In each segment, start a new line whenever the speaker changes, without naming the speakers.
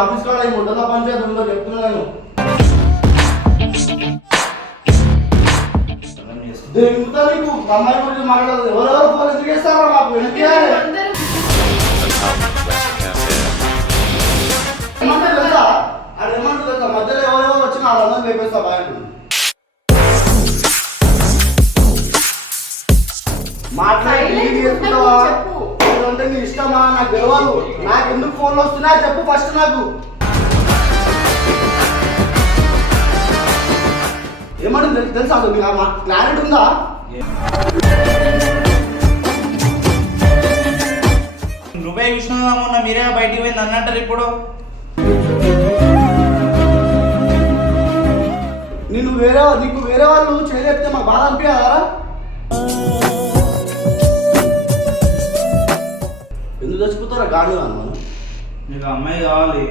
Office కాడ ఈ ముద్దల పంచాయతీ ఉందో చెప్తున్నా నేను. దిగుతా నీకు. అమ్మాయి గురించి మాట్లాడదు. ఎవరెవరు ఫోన్ ఎందుకు చేస్తారా మాకు వెనక్కి
అందరూ
ఏమంటే తెలుసా? అది తెలుసా? మధ్యలో ఎవరెవరు లేపేస్తా మాట్లాడి
ఉంటే
నీ ఇష్టమా నాకు తెలియదు నాకు ఎందుకు ఫోన్లు వస్తున్నాయి చెప్పు ఫస్ట్ నాకు. ఏమంటుంది తెలు- తెలుసా అసలు నీకు క్లారిటీ ఉందా?
నువ్వే చూసినావా మొన్న మీరే బయటికి పోయింది అన్నట్టారు ఇప్పుడు.
నేను వేరే నీకు వేరే వాళ్ళు చేయలేపితే మాకు బాధ అనిపించారా ఎందుకు చచ్చిపోతారా గాడు అని మనం
నీకు అమ్మాయి కావాలి.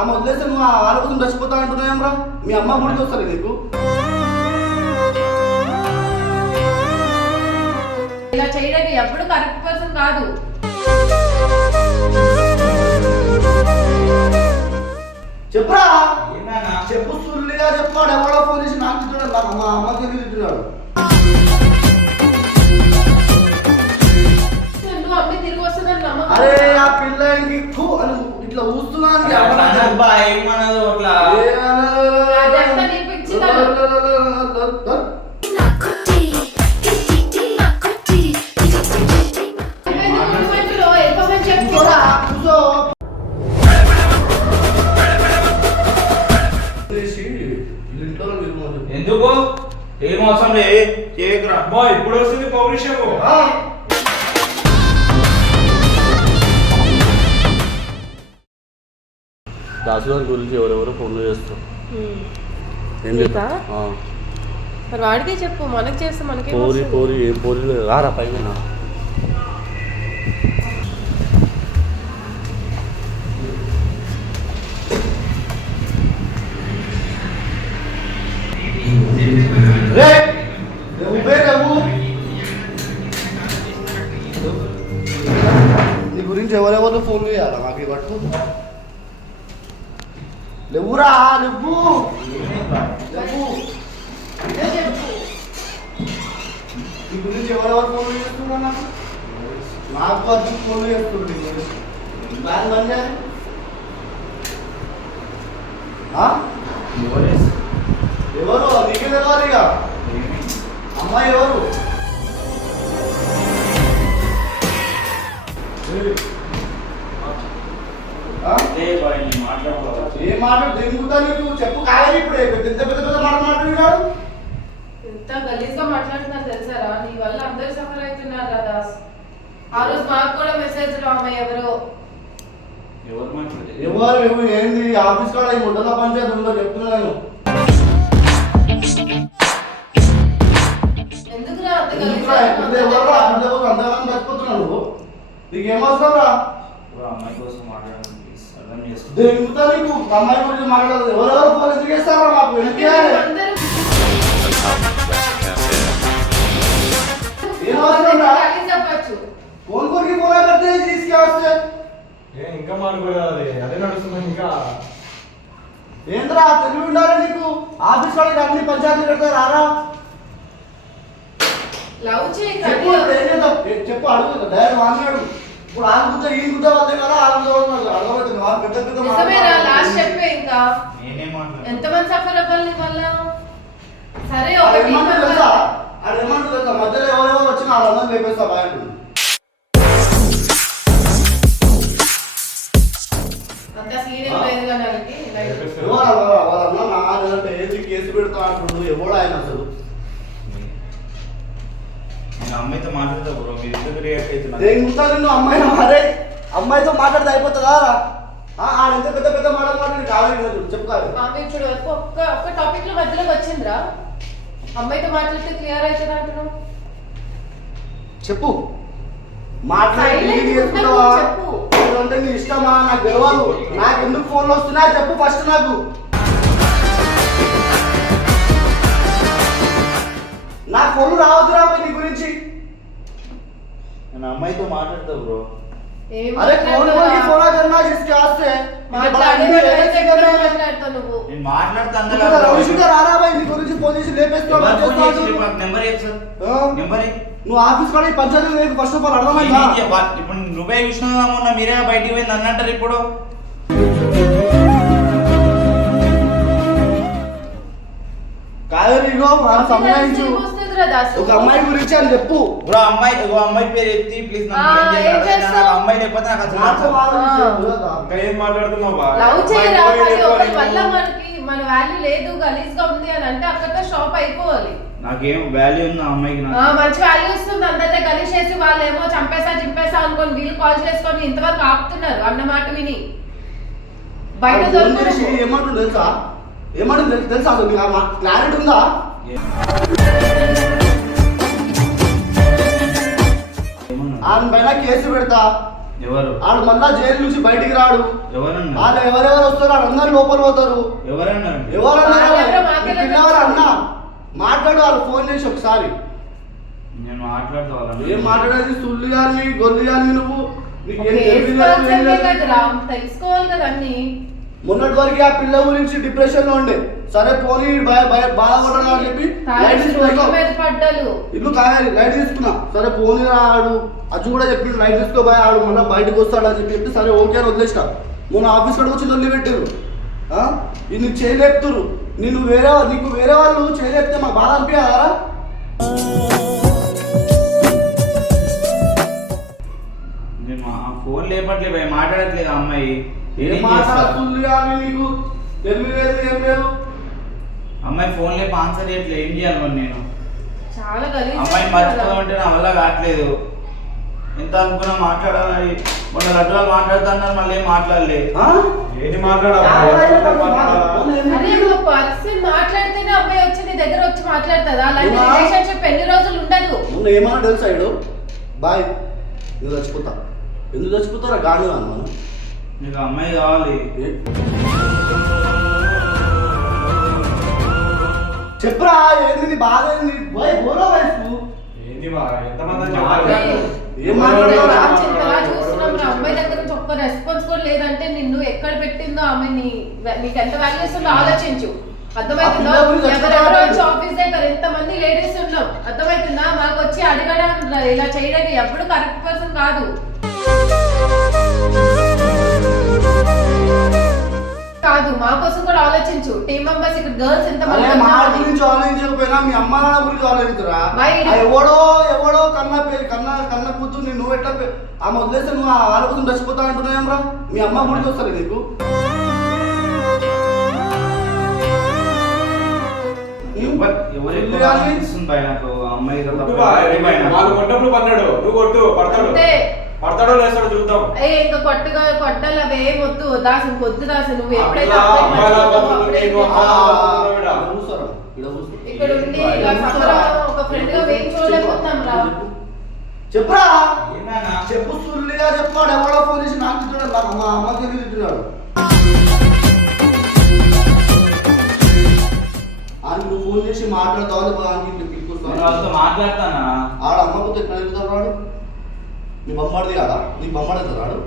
ఆమె వదిలేస్తే నువ్వు ఆ వాళ్ళ కోసం చచ్చిపోతా అంటున్నాయం రా మీ అమ్మ గుడికి వస్తారు నీకు?
ఇలా చేయడానికి ఎప్పుడు కరెక్ట్ పర్సన్ కాదు.
చెప్పురా? చెప్పు సుల్లిగా చెప్పాడు. ఎవడో ఫోన్ చేసి నాకు నాకు మా అమ్మకి ఎందుకు అరే ఆ పిల్ల ఇంక ఎక్కువ అని ఇట్లా ఊస్తున్నాను
ఎందుకు ఏం అవసరం లే చేయకురా
ఇప్పుడు వస్తుంది పౌరుషము
దాసు గారి గురించి ఎవరెవరో ఫోన్లు చేస్తారు. ఏం.
మరి వాడికే చెప్పు మనకి చేస్తే మనకి
పోరి పోరి ఏ పోరి రారా పైన? నీ గురించి ఎవరెవరు ఫోన్ చేస్తున్నా నాకు నాకు అర్థం ఫోన్ చేస్తుంది నీ గురించి ప్లాన్ బంద్ చేయాలి? ఎవరు? నీకే తెలియాలి ఇక? అమ్మాయి ఎవరు?
నేను మాట్లాడుకోవాలి.
ఏ మాట దింగుతా నీకు చెప్పు కావాలి ఇప్పుడే. పెద్ద పెద్ద పెద్ద మాట మాట్లాడినాడు
ఎంత గలీజ్గా మాట్లాడుతున్నారు తెలుసారా నీ వల్ల అందరూ సఫర్ అవుతున్నారు రా దాస్. ఆ రోజు మాకు కూడా మెసేజ్ ఆమె ఎవరో.
ఎవరు?
ఎవరు ఏంది? ఆఫీస్ కాడ ఈ ముద్దల పంచాయతీ ఉందో చెప్తున్నా నేను.
ఎందుకురా అంత గలీజ్
ఎందుకురా? ఎక్కడ ఎవరు అక్కడ ఎవరు అంతగానం చచ్చిపోతున్నావు నువ్వు నీకేం అవసరం రా?
ఇప్పుడు అమ్మాయి కోసం మాట్లాడాలి ప్లీజ్ అర్థం చేసుకో.
దిగుతా నీకు అమ్మాయి గురించి మాట్లాడదు ఎవరెవరు ఫోన్ ఎందుకు చేస్తారా మాకు?
అందరూ
ఏం అవసరం రా?
గలీజ్ చెప్పచ్చు.
ఫోన్ కొరికి ఫోన్ పెడితే తీసుకెళ్ళొస్తే
ఏ ఇంకా మాట్లాడదు అది నడుస్తుంది ఇంకా.
ఏంద్రా తెలివి ఉండాలి నీకు? ఆఫీస్ వాళ్ళకి అన్ని పంచాయతీలు పెడతారు రారా?
లవ్
చెప్పు చెప్పు అడుగు డైరెక్ట్ వాడినాడు ఇప్పుడు ఆగుతా ఈ గుద్ద వద్దే కదా ఆగుతా అర్థమవుతుంది వాళ్ళు పెద్ద పెద్ద
నిజమేరా లాస్ట్ చెప్పే ఇంకా.
నేనేం మాట్లాడాలి
ఎంతమంది సఫర్ అవ్వాలి వల్ల? సరే
తెలుసా? అది మధ్యలో ఎవరెవరు వచ్చినా వాళ్ళందరూ లేపేస్తా బాగా
అంత సీరియస్ లేదు లైట్.
ఎవరు వాళ్ళ నా ఏది కేసు పెడతా అంటుండు ఎవడు ఆయన అసలు?
అమ్మాయితో మాట్లాడతా బ్రో మీరు ఎందుకు రియాక్ట్ అవుతున్నారు
దేంగుతా నిన్ను అమ్మాయి అరే అమ్మాయితో మాట్లాడితే అయిపోతుందా రా? ఆ, ఆడెంత పెద్ద పెద్ద మాటలు మాట్లాడి కావాలి చెప్పు కాదు.
ఒక్క ఒక్క టాపిక్లో మధ్యలోకి వచ్చిందిరా. అమ్మాయితో మాట్లాడితే క్లియర్ అవుతుంది అంటున్నావు?
చెప్పు. మాట్లాడి నీ ఇష్టమా? నాకు తెలియదు నాకు ఎందుకు ఫోన్లు వస్తున్నాయి చెప్పు ఫస్ట్ నాకు. నా ఫోన్లు రావద్దు రాబోయే నీ గురించి.
మన అమ్మాయితో మాట్లాడతావు బ్రో
అరే ఫోన్
ఫోన్ ఫోన్
కన్నా
జిస్కి ఆస్తే
నువ్వే?
చూసినా మీరే బయటికి పోయింది అన్నంటారు ఇప్పుడు?
కాదు నీకు సంబంధించు
దాసు?
ఒక అమ్మాయి గురించి అని చెప్పు
బ్రో అమ్మాయి ఒక అమ్మాయి పేరు ఎత్తి ప్లీజ్? అమ్మాయి లేకపోతే నాకు అసలు
నాకు
నచ్చదు.
వాళ్ళ విషయం తెలియదా?
ఇంకా ఏం మాట్లాడుతున్నావు బా
లవ్ చేయరా
అమ్మాయి
కానీ
పోయి
ఒకరి వల్ల
వెళ్ళిపోవాలి.
మనకి మన వాల్యూ లేదు గలీజ్గా ఉంది అని అంటే అక్కడతో షాప్ అయిపోవాలి
నాకేం వాల్యూ ఉంది అమ్మాయికి
మంచి వాల్యూ ఇస్తుంది అందరితో గలీజ్ చేసి వాళ్ళు ఏమో చంపేసా చింపేసా అనుకొని వీళ్ళు కాల్ చేసుకొని ఇంతవరకు ఆపుతున్నారు అన్న మాట విని బయట దొరుకుతుంది
ఏమంటుంది తెలుసా ఏమంటుంది తెలుసా? అసలు క్లారిటీ ఉందా ఆయన పైన కేసు పెడతా.
ఎవరు?
ఆడు మళ్ళా జైలు నుంచి బయటికి రాడు.
ఎవరన్నా
వాళ్ళు ఎవరెవరు వస్తారో అందరు లోపల పోతారు. మీ పిల్లవాడు అన్న. మాట్లాడు వాళ్ళు ఫోన్ చేసి ఒకసారి.
నేను మాట్లాడుతా వాళ్ళని.
ఏం మాట్లాడేది? సుల్లి కానీ గొల్లి కానీ నువ్వు? నీకు ఏం తెలియదు, ఏం
తెలుసుకోవాలి కదా అన్ని.
మొన్నటి వరకు ఆ పిల్ల గురించి డిప్రెషన్లో ఉండే. సరే పోనీ బాధపడ్డా అని చెప్పి లైట్ ఇల్లు కాగాలి లైట్ తీసుకున్నా. సరే పోనీ ఆడు. అది కూడా చెప్పిండు లైట్ తీసుకోబోయే ఆడు మళ్ళీ బయటకు వస్తాడు అని చెప్పి చెప్తే సరే ఓకే అని వదిలేసిన. మొన్న ఆఫీస్ కాడికి వచ్చి లొల్లి పెట్టారు ఆ? ఇది చేయలేపుతురు నేను వేరే నీకు వేరే వాళ్ళు చేయలేపితే మాకు బాధ అనిపించారా
నేను మా- ఫోన్ లేపట్లేదు మాట్లాడట్లేదు అమ్మాయి.
నీకు? తెలివి లేదు ఏం లేదు.
అమ్మాయి ఫోన్ లేపి ఆన్సర్ చేయట్లేదు ఏం చేయాలి మరి నేను?
చాలా గలీజ్
అమ్మాయి
చేస్తున్నారు.
మర్చిపోదామంటే నా వల్ల కావట్లేదు. ఎంత అనుకున్నా మాట్లాడాలని మొన్న లడ్డు మాట్లాడుతున్నారు మళ్ళీ ఏం మాట్లాడలేదు
ఆ?
ఏంటి మాట్లాడాలి
పర్సన్ మాట్లాడితేనే అమ్మాయి వచ్చి నీ దగ్గర వచ్చి మాట్లాడుతుందా? అలాంటి? రిలేషన్షిప్ ఎన్ని రోజులు ఉండదు.
మొన్న ఏమన్నా తెలుసా ఇడు బాయ్ ఎందుకు చచ్చిపోతా? ఎందుకు చచ్చిపోతారా? గాను అన్నాను.
నీకు అమ్మాయి కావాలి.
చెప్పురా ఏంది నీ బాధ ఏంది? బాయ్ బోలో వయసు
ఏంది బా ఎంతమంది
మాట్లాడు.
ఏం మాట్లాడుతున్నావు?
చూస్తున్నాం రా అమ్మాయి దగ్గర నుంచి ఒక్క రెస్పాన్స్ కూడా లేదంటే నిన్ను ఎక్కడ పెట్టిందో ఆమె నీ నీకు ఎంత వాల్యూ ఇస్తుందో ఆలోచించు. అర్థమవుతుందా ఎవరెవరో ఆఫీస్ దగ్గర ఎంతమంది లేడీస్ ఉన్నాం అర్థమవుతుందా మాకు వచ్చి అడగడం ఇలా చేయడానికి ఎప్పుడు కరెక్ట్ పర్సన్ కాదు. కాదు మా కోసం కూడా ఆలోచించు. టీమ్ మెంబర్స్ ఇక్కడ గర్ల్స్ ఎంత
అరే మా. గురించి ఆలోచించకపోయినా మీ అమ్మ నాన్న గురించి ఆలోచించరా. ఆ ఎవడో ఎవడో కన్న పేరు కన్న కన్న కూతురు నువ్వు ఎట్లా పే- ఆమె వదిలేస్తే నువ్వు ఆ వాళ్ళ కోసం చచ్చిపోతా అంటున్నాయేమ్రా మీ అమ్మ గురించి వస్తారు నీకు.
ఎవరు ఎవరు ఎక్కువ
ఇల్లు కానీ
అనిపిస్తుంది భయ్ నాకు ఆ అమ్మాయి కదా
కొట్టు బా,
భయ్ నాకు.
వాళ్ళు కొట్టప్పుడు పన్నాడు. నువ్వు కొట్టు పడతాడు.
అంతే
పడతాడో లేస్తాడో చూద్దాం
ఏ ఇంకా కొట్టగా కొట్టాలి అవి ఏం వద్దు దాసు ఇంకొద్దు దాసు నువ్వు ఎప్పుడైతే. ఇక్కడ ఉండి ఒక ఫ్రెండ్గా వేయం చూడలేకపోతున్నాం రా
చెప్పురా? చెప్పు సుల్లిగా చెప్పాడు ఎవడో ఫోన్ చేసి నాకు తిట్టాడు నాకు మా అమ్మకి తిట్టినాడు నువ్వు ఫోన్ చేసి మాట్లాడతావు ఆయనకి
మాట్లాడతానా
ఆడ అమ్మకు వెళ్తాడు వాడు నీ బొమ్మడి కాదా నీ బొమ్మడదు రాడు?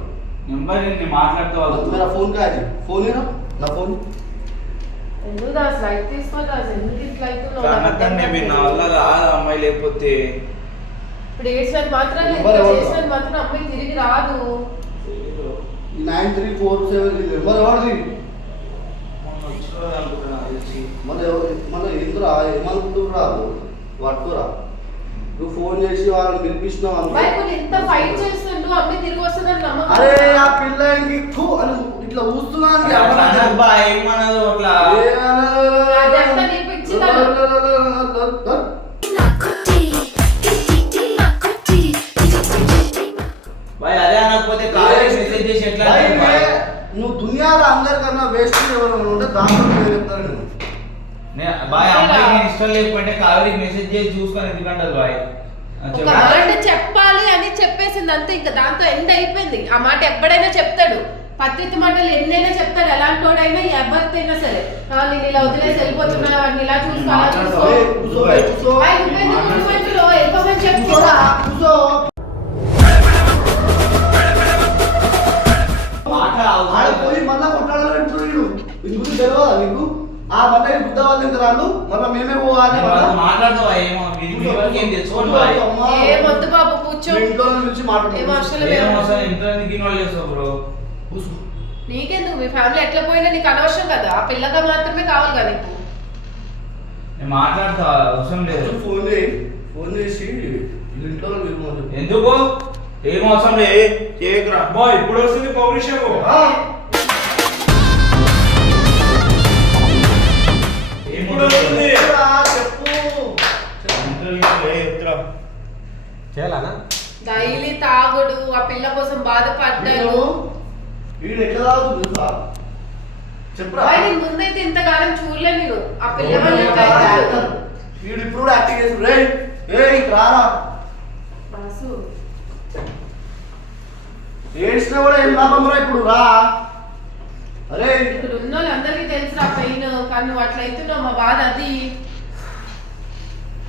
నెంబర్ నేను మాట్లాడుతూ
వాళ్ళు నా ఫోన్ కాదు. ఫోన్ ఏనా? నా ఫోన్?
ఎందుకు
రాదు అమ్మాయి లేకపోతే
ఇప్పుడు ఏడ్చినది మాత్రం మాత్రం రాదు.
నైన్
త్రీ ఫోర్ సెవెన్ రా? రాదు నువ్వు ఫోన్ చేసి వాళ్ళని పిలిపించినావు అరే ఆ పిల్ల ఇంక థూ అని ఇట్లా ఊస్తున్నాను.
అవసరం లేకపోతే కావేరి మెసేజ్ చేసి చూసుకొని ఎందుకంటారు బాయ్
ఒక మాట చెప్పాలి అని చెప్పేసింది అంతే ఇంకా దాంతో ఎండ్ అయిపోయింది ఆ మాట ఎప్పుడైనా చెప్తాడు పత్రిక మాటలు ఎన్నైనా చెప్తాడు ఎలాంటి వాడైనా ఎవరితైనా సరే నేను ఇలా వదిలేసి వెళ్ళిపోతున్నా వాడిని ఇలా చూసుకో అలా
పోయి మళ్ళా కొట్టాలని అంటున్నాడు నీకు నీకు ఆ మళ్ళీ బుద్ధ వాళ్ళు ఇంత రాళ్ళు మళ్ళీ మేమే పోవాలి
లేదు నీకెందుకు మీ ఫ్యామిలీ ఎట్లా పోయినా నీకు అనవసరం కదా ఆ పిల్లగా మాత్రమే కావాలి కదా నీకు
నేను మాట్లాడతా అవసరం లేదు
ఫోన్ ఫోన్ చేసి ఇంట్లో.
ఎందుకు ఏం అవసరం లే చేయకురా
అమ్మా ఇప్పుడు వస్తుంది పౌరుషము ఇప్పుడు వస్తుంది
చెప్పురా, చెప్పు
చేయాలనా?
డైలీ తాగుడు ఆ పిల్ల కోసం బాధపడ్డాడు
వీడు వీడు ఎట్లా తాగుతుంది తెలుసా? చెప్పురా.
నేను ముందైతే ఇంతకాలం చూడలే నేను. ఆ పిల్ల వల్ల.
వీడు ఇప్పుడు కూడా యాక్టింగ్ చేసి రే ఏయ్ రారా.
బాసు,
ఏడ్చినా కూడా ఏం లాభం రా ఇప్పుడు? రా. అరే.
ఇక్కడ ఉన్న వాళ్ళందరికీ తెలుసు ఆ పెయిన్ కానీ నువ్వు అట్లా అవుతున్నావు మా బాధ అది.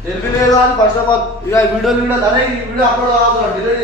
తెలివి లేదా అని ఫస్ట్ ఆఫ్ ఆల్ ఇక వీడియో వీడియో అరే ఈ వీడియో అప్లోడ్ డిలీట్